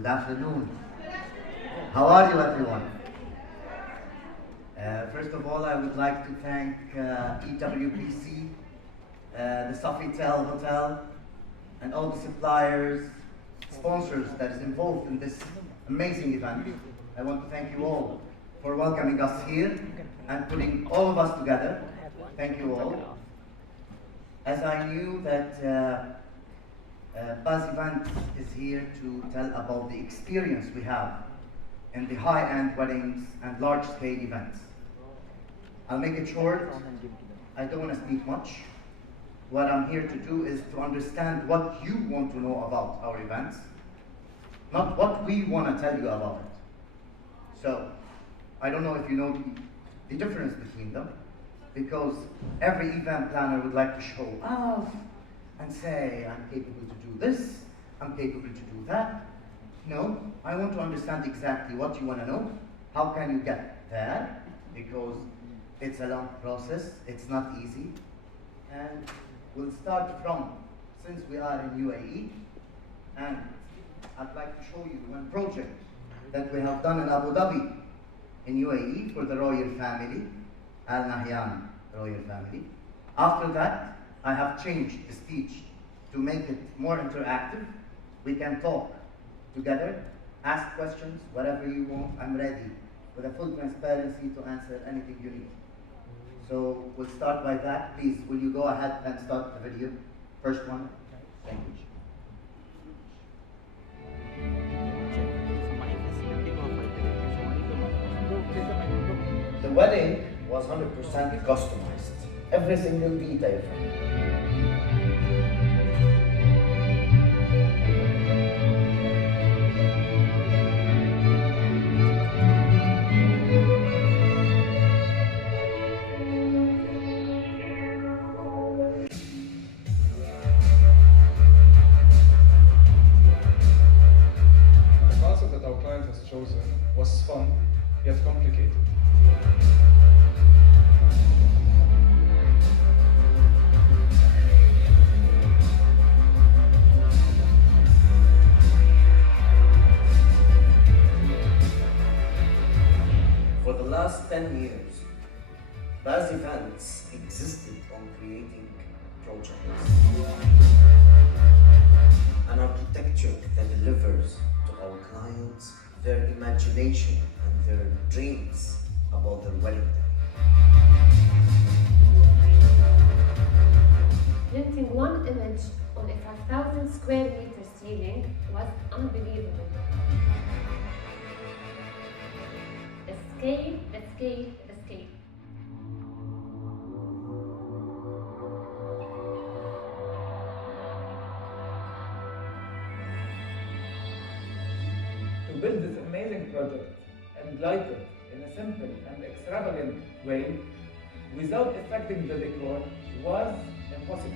Good afternoon. How are you, everyone? First of all, I would like to thank EWPC, the Sofitel Hotel, and all the suppliers, sponsors that is involved in this amazing event. I want to thank you all for welcoming us here and putting all of us together. Thank you all. As I knew that Baz Events is here to tell about the experience we have in the high-end weddings and large-scale events. I'll make it short. I don't want to speak much. What I'm here to do is to understand what you want to know about our events, not what we want to tell you about it. So, I don't know if you know the difference between them, because every event planner would like to show off and say, I'm capable to do this, I'm capable to do that. No, I want to understand exactly what you want to know. How can you get there? Because it's a long process, it's not easy. And we'll start from, since we are in UAE, and I'd like to show you one project that we have done in Abu Dhabi, in UAE, for the royal family, Al Nahyan royal family. After that, I have changed the speech to make it more interactive. We can talk together, ask questions, whatever you want. I'm ready with a full transparency to answer anything you need. So we'll start by that. Please, will you go ahead and start the video? First one. Thank you. The wedding was 100% customized. Every single detail from it. The concept that our client has chosen was fun, yet complicated. For the last 10 years, Baz Events existed on creating projects. An architecture that delivers to our clients their imagination and their dreams about their wedding day. Printing one image on a 5,000 square meter ceiling was unbelievable. The scale, the scale, the scale. To build this amazing project and light it in a simple and extravagant way without affecting the decor was impossible.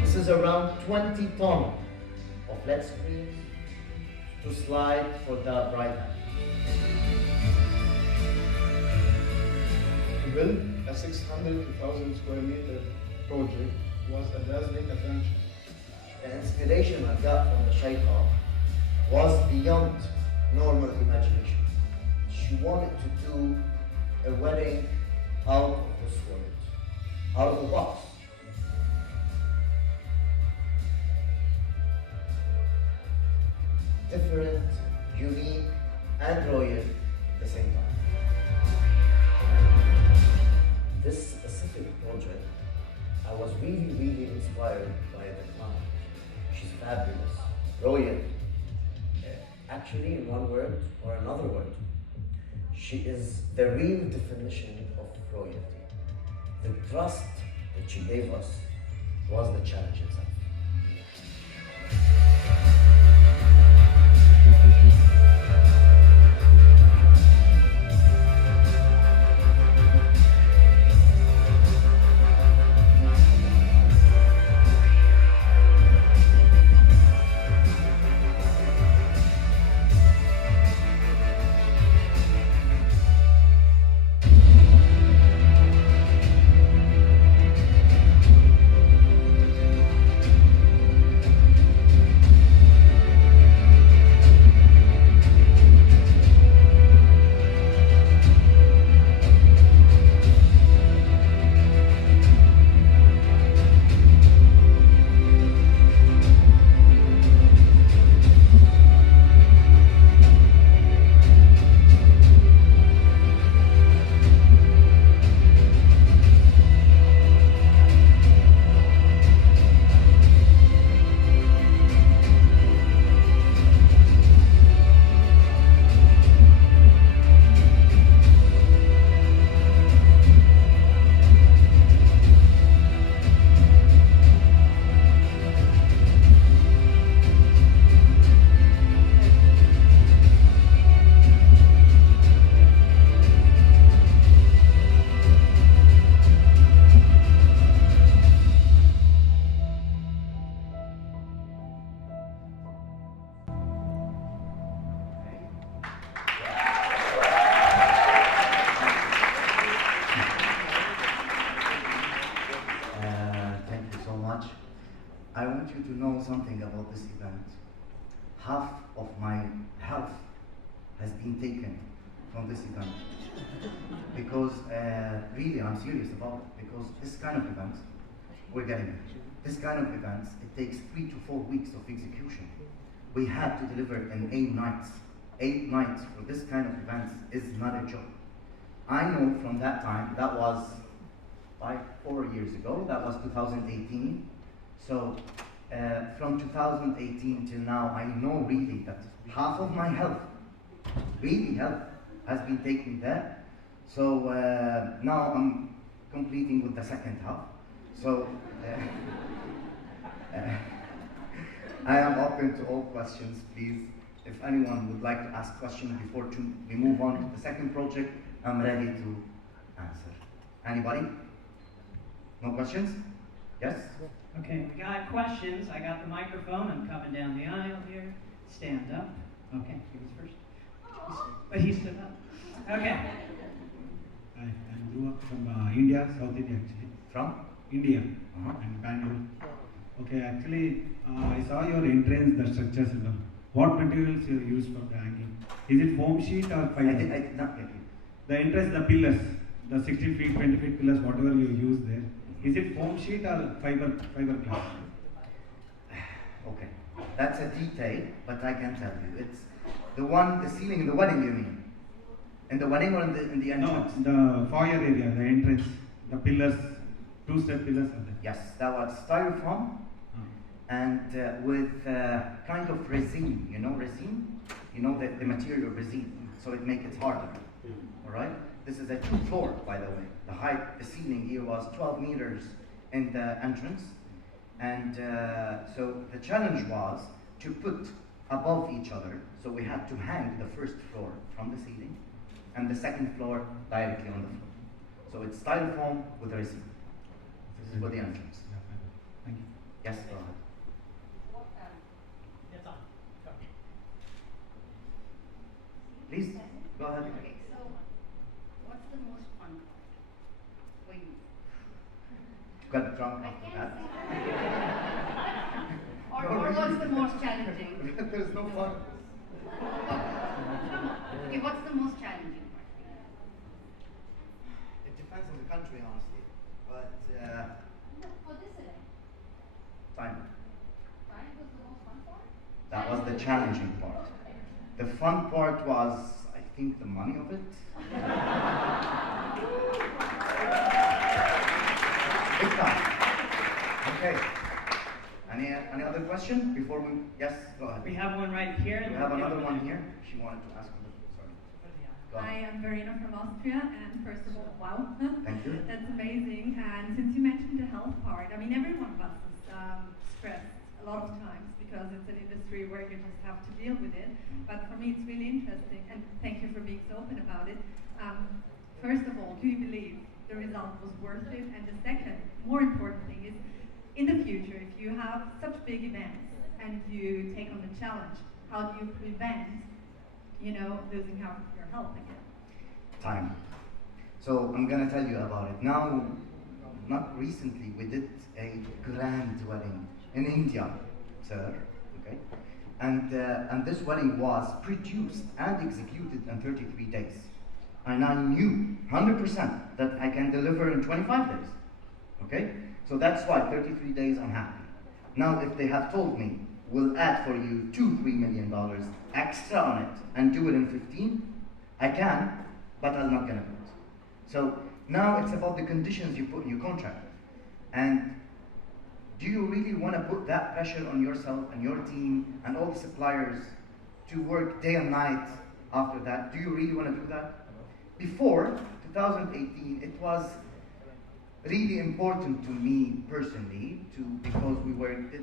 This is around 20 tons of LED screens to slide for the bride. To build a 600 to 1,000 square meter project was a dazzling attention. The inspiration I got from the Shweta was beyond normal imagination. She wanted to do a wedding out of this world, out of the box. Different, unique, and royal at the same time. This specific project, I was really inspired by the client. She's fabulous, royal. Actually, in one word or another word, she is the real definition of royalty. The trust that she gave us was the challenge itself. something about this event. Half of my health has been taken from this event. Because, really, I'm serious about it. Because this kind of event, we're getting it. This kind of events, it takes 3 to 4 weeks of execution. We had to deliver in 8 nights. 8 nights for this kind of events is not a joke. I know from that time, that was 4 years ago, that was 2018. So from 2018 till now, I know really that half of my health, really health, has been taken there. So now I'm completing with the second half. So I am open to all questions, please. If anyone would like to ask questions before we move on to the second project, I'm ready to answer. Anybody? No questions? Yes? Okay, we got questions. I got the microphone. I'm coming down the aisle here. Stand up. Okay, he was first. But he stood up. Okay. I grew up from India, South India actually. From? India and Bangalore. Okay, actually, I saw your entrance, the structures and all. What materials you use for the hanging? Is it foam sheet or fiber? I did not get you. The entrance, the pillars, the 16 feet, 20 feet pillars, whatever you use there. Is it foam sheet or fiberglass? Okay, that's a detail, but I can tell you. It's the ceiling in the wedding, you mean? In the wedding or in the entrance? No, the foyer area, the entrance, the pillars, 2-step pillars are there. Yes, that was styrofoam and with kind of resin, you know resin? You know the material resin, so it makes it harder, all right? This is a 2-floor, by the way. The height, the ceiling here was 12 meters in the entrance. And so the challenge was to put above each other, so we had to hang the first floor from the ceiling and the second floor directly on the floor. So it's styrofoam with resin. This is for the entrance. Thank you. Yes, go ahead. It's on. Go. Please, go ahead. Okay, so what's the most fun part for you? Got drunk after that. Or what's the most challenging? There's no fun. Come on. Okay, what's the most challenging part for you? It depends on the country, honestly. But No, for this event, time. right, was the most fun part? That was the challenging part. The fun part was, I think, the money of it. Big time. Okay. Any other question before we? Yes, go ahead. We have one right here. We have another one here. She wanted to ask. Sorry. Go Hi, ahead. I'm Verena from Austria, and first of all, wow, Thank you. that's amazing. And since you mentioned the health part, I mean, every one of us is stressed a lot of times because it's an industry where you just have to deal with it. But for me, it's really interesting, and thank you for being so open about it. First of all, do you believe the result was worth it? And the second, more important thing is, in the future, if you have such big events and you take on the challenge, how do you prevent, losing half of your health again? Time. So I'm gonna tell you about it. Now, not recently, we did a grand wedding in India, sir. Okay, and this wedding was produced and executed in 33 days, and I knew 100% that I can deliver in 25 days. Okay, so that's why 33 days I'm happy. Now, if they have told me we'll add for you $2-3 million extra on it and do it in 15, I can, but I'm not gonna do it. So now it's about the conditions you put in your contract. And do you really want to put that pressure on yourself and your team and all the suppliers to work day and night after that? Do you really want to do that? Before 2018, it was really important to me personally because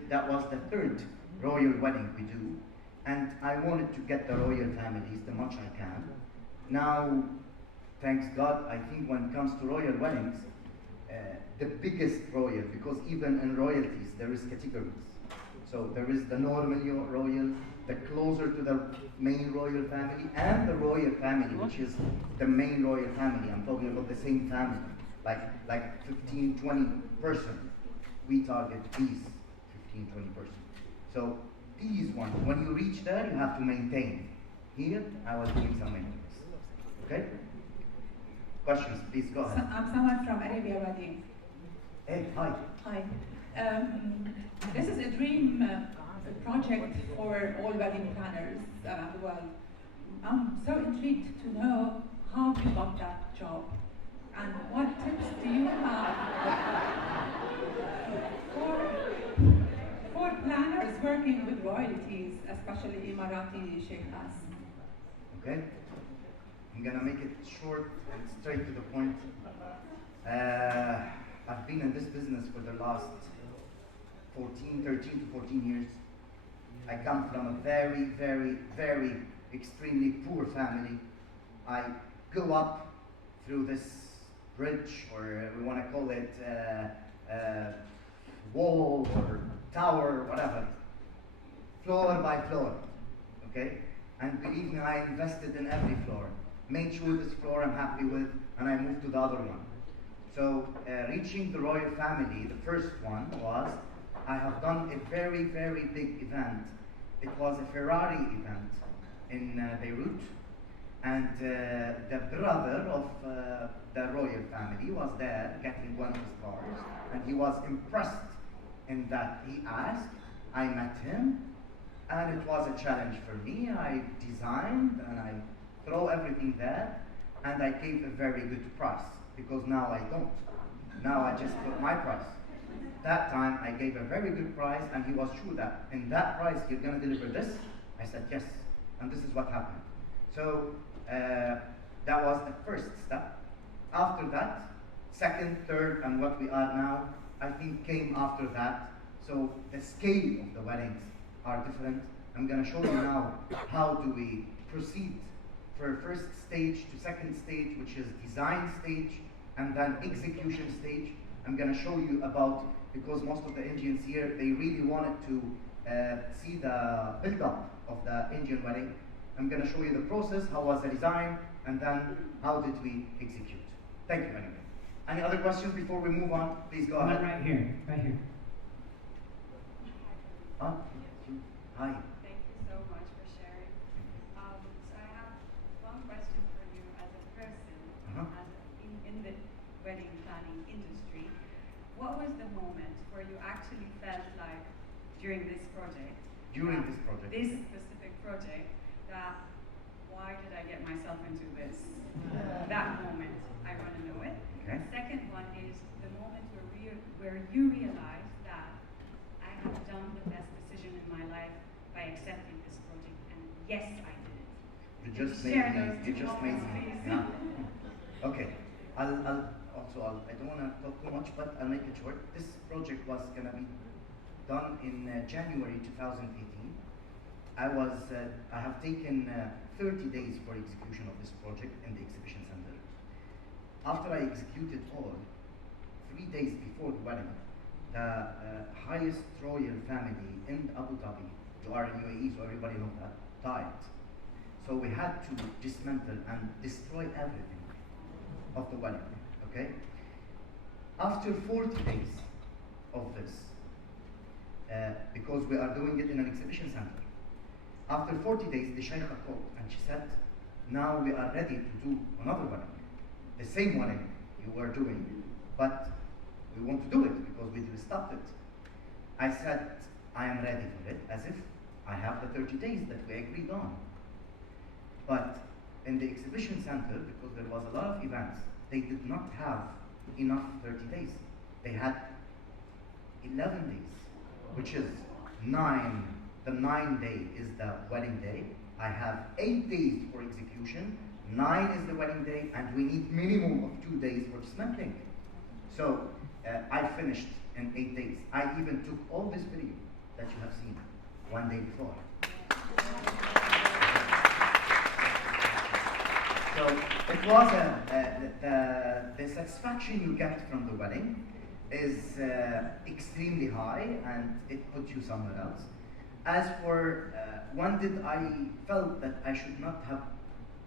that was the third royal wedding we do, and I wanted to get the royal families the much I can. Now, thanks God, I think when it comes to royal weddings, the biggest royal, because even in royalties there is categories. So there is the normal royal, the closer to the main royal family, and the royal family, which is the main royal family. I'm talking about the same family, like 15, 20 person. We target these 15, 20 person. So these ones, when you reach there, you have to maintain. Here, I was doing some maintenance. Okay? Questions, please go ahead. I'm someone from Arabia Wedding. Hey, hi. Hi. This is a dream project for all wedding planners around the world. I'm so intrigued to know how you got that job and what tips do you have for planners working with royalties, especially Emirati sheikhs. Okay? I'm gonna make it short and straight to the point. I've been in this business for the last 13 to 14 years. I come from a very, very, very extremely poor family. I go up through this bridge, or we want to call it wall or tower, whatever, floor by floor, okay? And believe me, I invested in every floor. Made sure this floor I'm happy with, and I moved to the other one. So reaching the royal family, the first one was, I have done a very, very big event. It was a Ferrari event in Beirut, and the brother of the royal family was there getting one of his cars, and he was impressed in that. He asked, I met him, and it was a challenge for me. I designed and I throw everything there, and I gave a very good price, because now I don't. Now I just put my price. That time I gave a very good price, and he was sure that in that price you're going to deliver this. I said yes, and this is what happened. So that was the first step. After that, second, third, and what we are now, I think came after that. So the scale of the weddings are different. I'm going to show you now how do we proceed for first stage to second stage, which is design stage, and then execution stage. I'm going to show you about, because most of the Indians here, they really wanted to see the build-up of the Indian wedding. I'm going to show you the process, how was the design, and then how did we execute. Thank you, anyway. Any other questions before we move on? Please go ahead. Right here, right here. Hi. Thank you so much for sharing. So I have one question for you as a person, in the wedding planning industry. What was the moment where you actually felt like, during this project, this specific project, that why did I get myself into this? That moment, I want to know it. Okay. The second one is the moment where you realize that I have done the best decision in my life by accepting this project, and yes, I did it. You Can just share made those me. You two just made moments, me. please? Yeah. Okay. I don't want to talk too much, but I'll make it short. This project was going to be done in January 2018. I have taken 30 days for execution of this project in the exhibition center. After I executed all, 3 days before the wedding, the highest royal family in Abu Dhabi, you are in UAE, so everybody knows that, died. So we had to dismantle and destroy everything of the wedding, okay? After 40 days of this, because we are doing it in an exhibition center, after 40 days, the Shaykha called and she said, now we are ready to do another wedding. The same wedding you were doing, but we want to do it because we stopped it. I said, I am ready for it, as if I have the 30 days that we agreed on. But in the exhibition center, because there was a lot of events, they did not have enough 30 days. They had 11 days, which is 9. The 9th day is the wedding day. I have 8 days for execution, 9 is the wedding day, and we need minimum of 2 days for dismantling. So I finished in 8 days. I even took all this video that you have seen 1 day before. So it was the satisfaction you get from the wedding is extremely high, and it puts you somewhere else. As for when did I felt that I should not have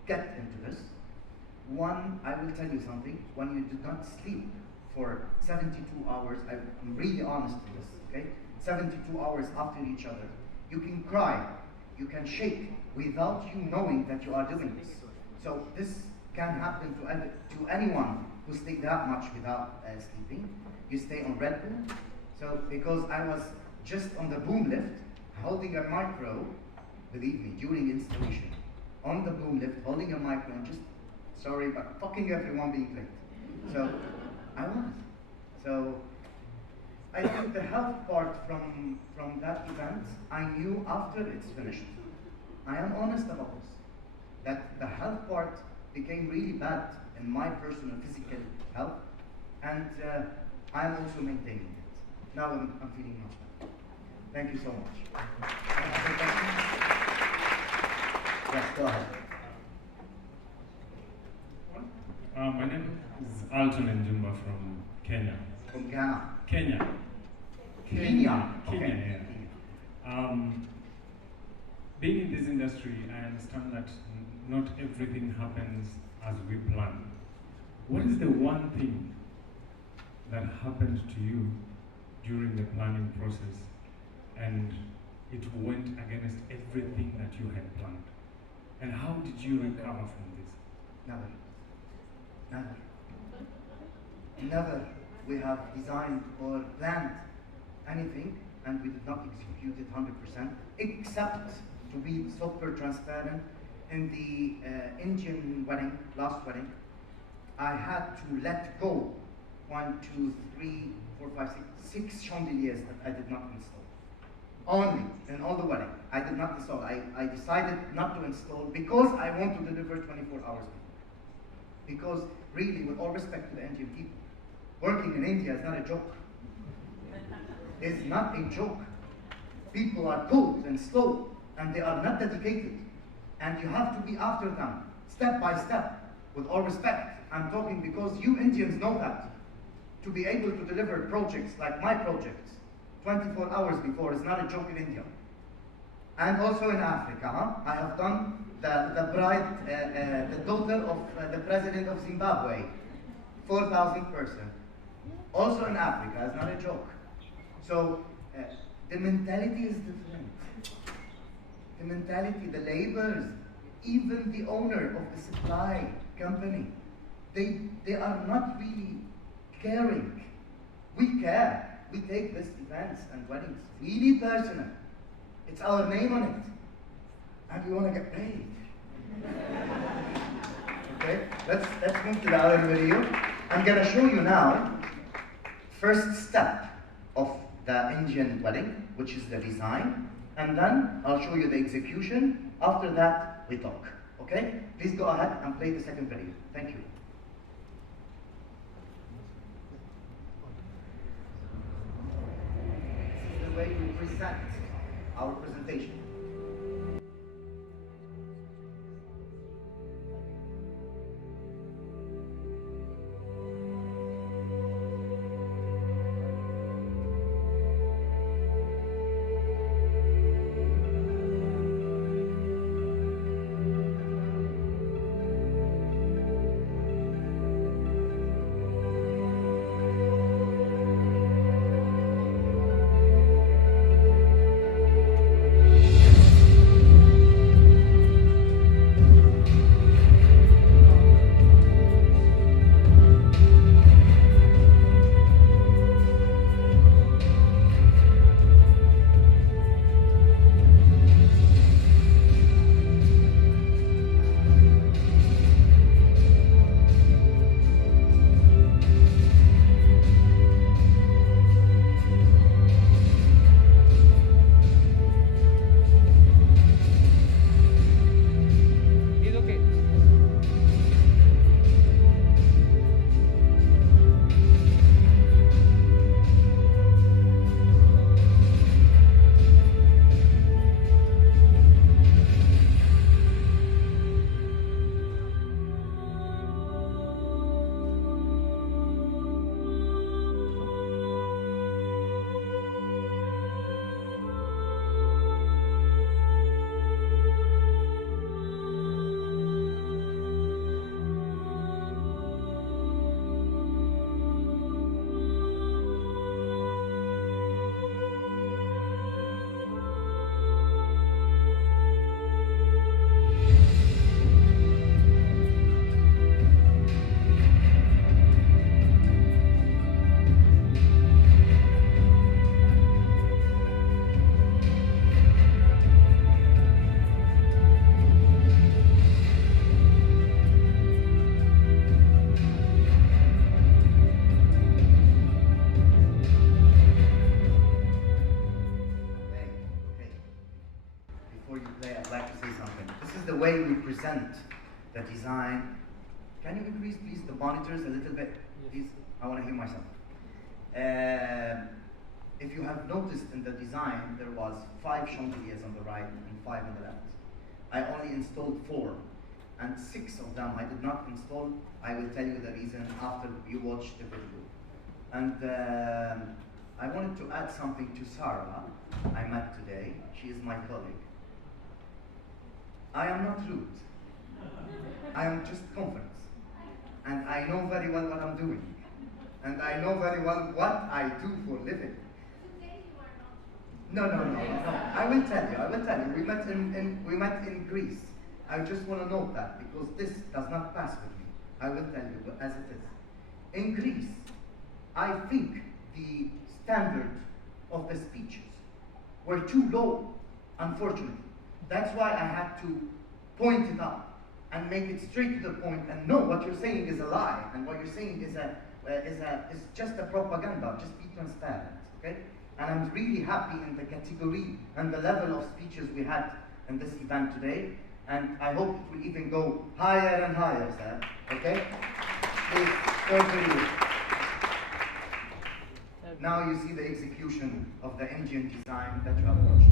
get into this, one, I will tell you something, when you did not sleep for 72 hours, I'm really honest with this, okay? 72 hours after each other. You can cry, you can shake without you knowing that you are doing this. So this can happen to anyone who stayed that much without sleeping. You stay on Red Bull. So because I was just on the boom lift, holding a micro, believe me, during installation, on the boom lift, holding a micro, and just, sorry, but fucking everyone being late. So I was. So I think the health part from that event, I knew after it's finished. I am honest about this, that the health part became really bad in my personal physical health, and I'm also maintaining it. Now I'm feeling much better. Thank you so much. Yes, go ahead. My name is Alton Njumba from Kenya. From Ghana. Kenya. Kenya. Kenya, Okay. yeah. Being in this industry, I understand that not everything happens as we plan. What is the one thing that happened to you during the planning process and it went against everything that you had planned? And how did you recover from this? Never. Never. Never we have designed or planned anything and we did not execute it 100%, except to be super transparent. In the Indian wedding, last wedding, I had to let go 1, 2, 3, 4, 5, 6 chandeliers that I did not install. Only in all the wedding, I did not install. I decided not to install because I want to deliver 24 hours before. Because really, with all respect to the Indian people, working in India is not a joke. It's not a joke. People are cold and slow, and they are not dedicated. And you have to be after them, step by step, with all respect. I'm talking because you Indians know that. To be able to deliver projects like my projects, 24 hours before is not a joke in India. And also in Africa, I have done the bride, the daughter of the president of Zimbabwe, 4,000 person. Also in Africa, it's not a joke. So the mentality is different. The mentality, the laborers, even the owner of the supply company, they are not really caring. We care. We take these events and weddings really personal. It's our name on it. And we want to get paid. Okay, let's move to the other video. I'm gonna show you now first step of the Indian wedding, which is the design, and then I'll show you the execution. After that, we talk. Okay? Please go ahead and play the second video. Thank you. This is the way we present our presentation. present the design. Can you increase, please, the monitors a little bit? Please, I want to hear myself. If you have noticed in the design, there was 5 chandeliers on the right and 5 on the left. I only installed 4, and 6 of them I did not install. I will tell you the reason after you watch the video. And I wanted to add something to Sarah, I met today. She is my colleague. I am not rude. I am just confident. And I know very well what I'm doing. And I know very well what I do for a living. No. I will tell you. We met in Greece. I just want to note that because this does not pass with me. I will tell you as it is. In Greece, I think the standard of the speeches were too low, unfortunately. That's why I had to point it out and make it straight to the point and no, what you're saying is a lie and what you're saying is just a propaganda. Just be transparent, okay? And I'm really happy in the category and the level of speeches we had in this event today. And I hope it will even go higher and higher, sir. Okay? Please, over to you. Now you see the execution of the engine design that you have watched.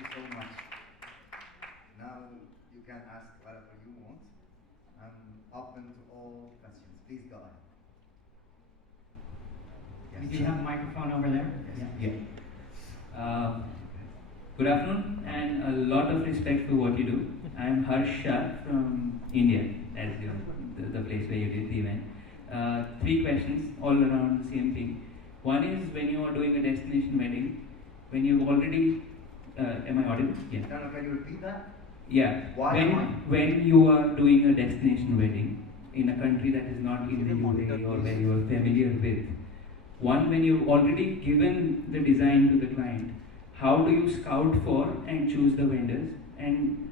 you so much. Now you can ask whatever you want. I'm open to all questions. Please go ahead. We do have a microphone over there. Yes. Good afternoon, and a lot of respect for what you do. I'm Harsha from India, as you know, the place where you did the event. 3 questions, all around the same thing. One is, when you are doing a destination wedding, when you've already, am I audible? Yeah. No, can you repeat that? Yeah. Why? When you are doing a destination wedding in a country that is not in the UAE or where you are familiar with, one, when you've already given the design to the client, how do you scout for and choose the vendors? And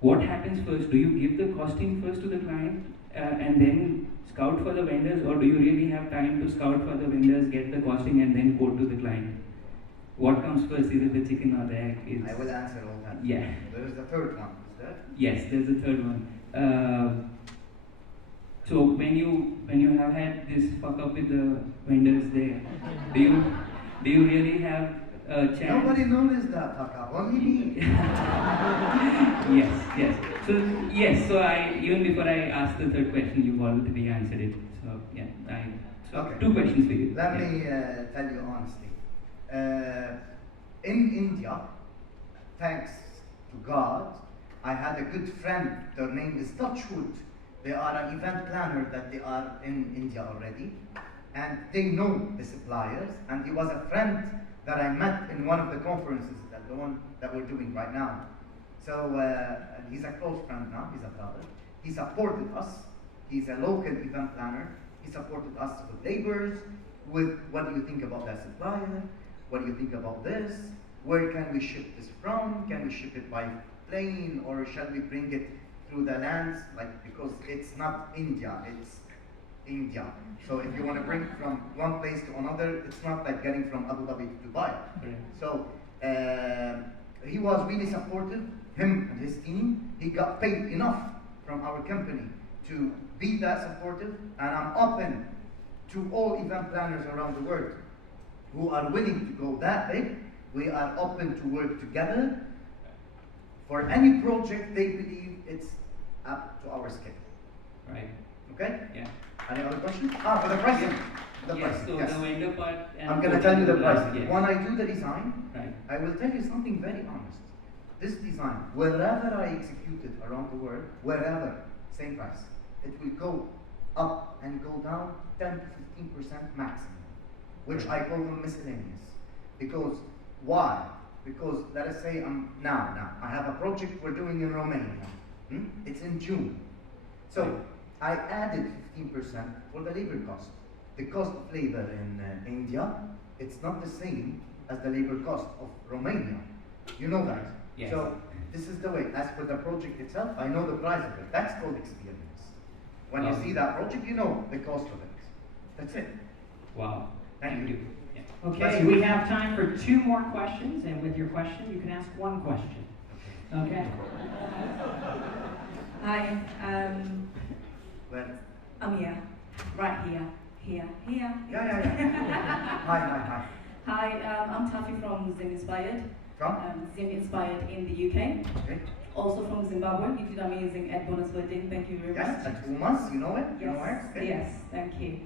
what happens first? Do you give the costing first to the client and then scout for the vendors, or do you really have time to scout for the vendors, get the costing, and then quote to the client? What comes first? Is it the chicken or the egg? I will answer all that. Yeah. There is the third one, is there? Yes, there's a third one. So when you have had this fuck up with the vendors there, do you really have a chance? Nobody noticed that fuck up, only me. Yes. So I, even before I asked the third question, you've already answered it. So yeah, Okay. 2 questions for you. Let me tell you honestly. In India, thanks to God, I had a good friend. Their name is Touchwood. They are an event planner that they are in India already, and they know the suppliers. And he was a friend that I met in one of the conferences, the one that we're doing right now. So he's a close friend now. He's a brother. He supported us. He's a local event planner. He supported us with labors, with what do you think about that supplier? What do you think about this? Where can we ship this from? Can we ship it by plane, or shall we bring it through the lands? Because it's not India, it's India. So if you want to bring it from one place to another, it's not like getting from Abu Dhabi to Dubai. So he was really supportive, him and his team. He got paid enough from our company to be that supportive, and I'm open to all event planners around the world who are willing to go that big. We are open to work together for any project they believe it's up to our scale. Right. Okay? Yeah. Any other questions? For the pricing. The Yes, pricing, so yes. the vendor part. I'm going to tell you the pricing. Yes. When I do the design, Right. I will tell you something very honest. This design, wherever I execute it around the world, wherever, same price. It will go up and go down 10 to 15% maximum, which I call them miscellaneous. Because, why? Because let us say now, I have a project we're doing in Romania. It's in June. So I added 15% for the labor cost. The cost of labor in India, it's not the same as the labor cost of Romania. You know that. Yes. So this is the way. As for the project itself, I know the price of it. That's called experience. When you see that project, you know the cost of it. That's it. Wow. Thank you. Yeah. Okay, we have time for 2 more questions, and with your question, you can ask 1 question. Okay? Hi, Well, I'm here, right here. yeah. Hi. Hi, I'm Taffy from Zim Inspired. From? Zim Inspired in the UK. Okay. Also from Zimbabwe. You did amazing at Bonus Wedding. Thank you very much. Yes, at Umas, you know it? You know Yes, her? Okay. yes, thank you.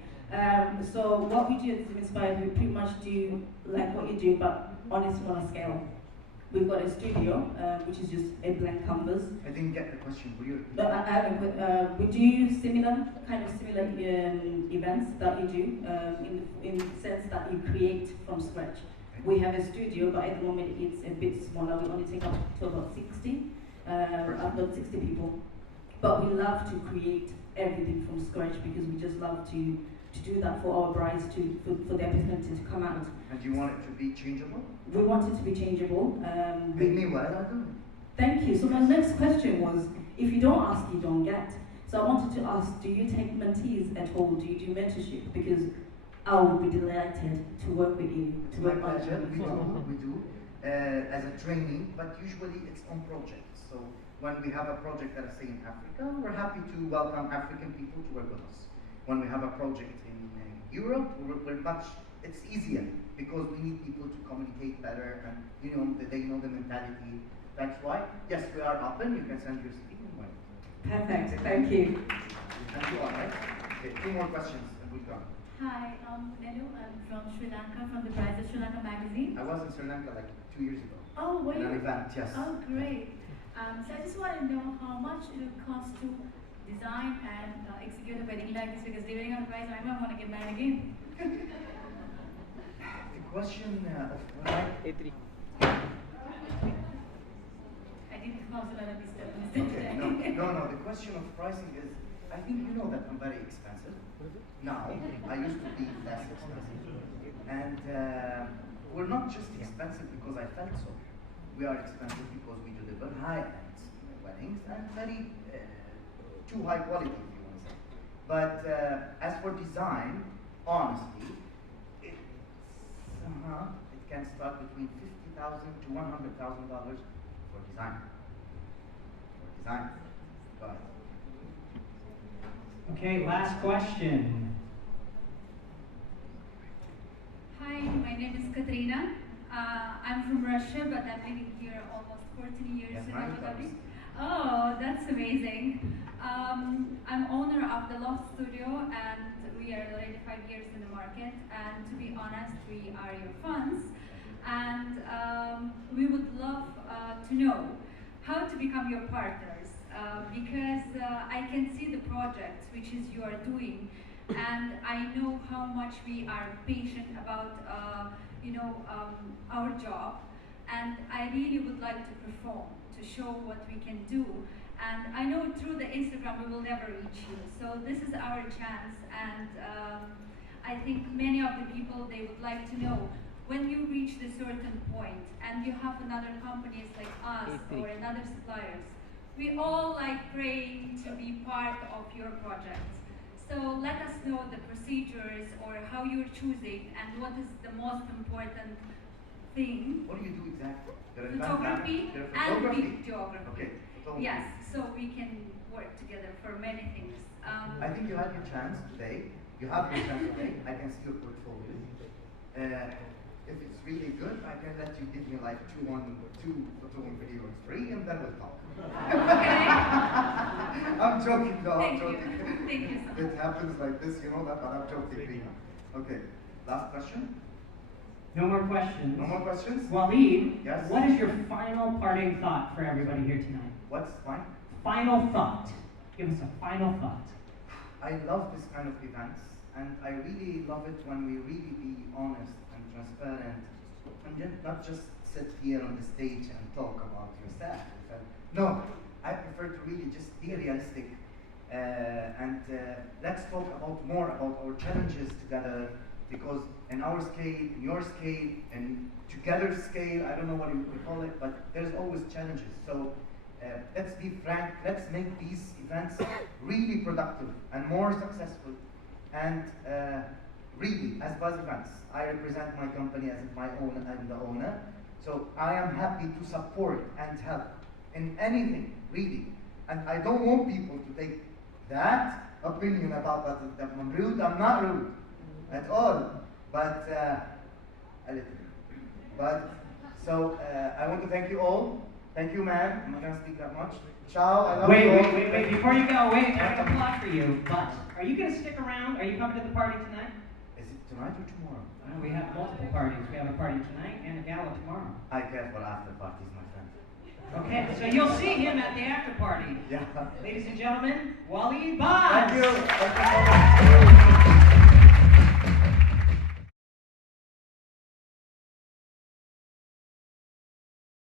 So what we do at Zim Inspired, we pretty much do like what you do, but on a smaller scale. We've got a studio, which is just a blank canvas. I didn't get the question. Will you repeat? No, I haven't. We do similar events that you do in the sense that you create from scratch. We have a studio, but at the moment it's a bit smaller. We only take up to about 60, about 60 people. But we love to create everything from scratch because we just love to do that for our brides, for their opportunity to come out. And you want it to be changeable? We want it to be changeable. Pay me well, I'll do it. Thank you. So my next question was, if you don't ask, you don't get. So I wanted to ask, do you take mentees at all? Do you do mentorship? Because I would be delighted to work with you. It's my pleasure. We do. As a trainee, but usually it's on projects. So when we have a project, let us say in Africa, we're happy to welcome African people to work with us. When we have a project in Europe, we're much it's easier because we need people to communicate better and that they know the mentality. That's why, yes, we are open. You can send your CV. Perfect, thank you. Thank you all, right? Okay, 2 more questions and we're done. Hi, hello, I'm from Sri Lanka, from the Bazs Sri Lanka magazine. I was in Sri Lanka like 2 years ago. Oh, were you? An event, yes. Oh, great. So I just want to know how much it would cost to design and execute a wedding like this, because depending on the price, I might want to get married again. The question of price. I didn't cause a lot of disturbance. Okay, no. The question of pricing is, I think you know that I'm very expensive. Now, I used to be less expensive. And we're not just expensive because I felt so. We are expensive because we deliver high-end weddings and very too high quality, if you want to say. But as for design, honestly, it can start between $50,000 to $100,000 for design. Go ahead. Okay, last question. Hi, my name is Katrina. I'm from Russia, but I'm living here almost 14 years in Abu Dhabi. Oh, that's amazing. I'm owner of the Loft studio, and we are already 5 years in the market. And to be honest, we are your fans, and we would love to know how to become your partners, because I can see the projects which is you are doing, and I know how much we are patient about our job, and I really would like to perform, to show what we can do. And I know through the Instagram we will never reach you, so this is our chance. And I think many of the people, they would like to know, when you reach the certain point and you have another companies like us or another suppliers, we all like praying to be part of your project. So let us know the procedures or how you're choosing and what is the most important thing. What do you do exactly? Photography and videography. Okay. Yes, so we can work together for many things. I think you had your chance today. I can see your portfolio. If it's really good, I can let you give me like two photo and videos free, and then we'll talk. Okay. I'm joking, though. I'm joking. Thank you so much. It happens like this, you know that, but I'm joking, Lina. Okay. Last question. No more questions. No more questions? Walid, yes? What is your final parting thought for everybody here tonight? What's mine? Final thought. Give us a final thought. I love this kind of events, and I really love it when we really be honest and transparent, and not just sit here on the stage and talk about yourself. No, I prefer to really just be realistic, and let's talk more about our challenges together, because in our scale, in your scale, and together scale, I don't know what you call it, but there's always challenges. So let's be frank, let's make these events really productive and more successful. And really, as Baz Events, I represent my company as my own and the owner. So I am happy to support and help in anything, really. And I don't want people to take that opinion about that I'm rude. I'm not rude at all, but a little bit. But so I want to thank you all. Thank you, man. I'm not gonna speak that much. Ciao. I love you all. Wait. Before you go, I have a plot for you. But are you gonna stick around? Are you coming to the party tonight? Is it tonight or tomorrow? We have multiple parties. We have a party tonight and a gala tomorrow. I care for after parties, my friend. Okay, so you'll see him at the after party. Yeah. Ladies and gentlemen, Walid Baz. Thank you. Thank you so much.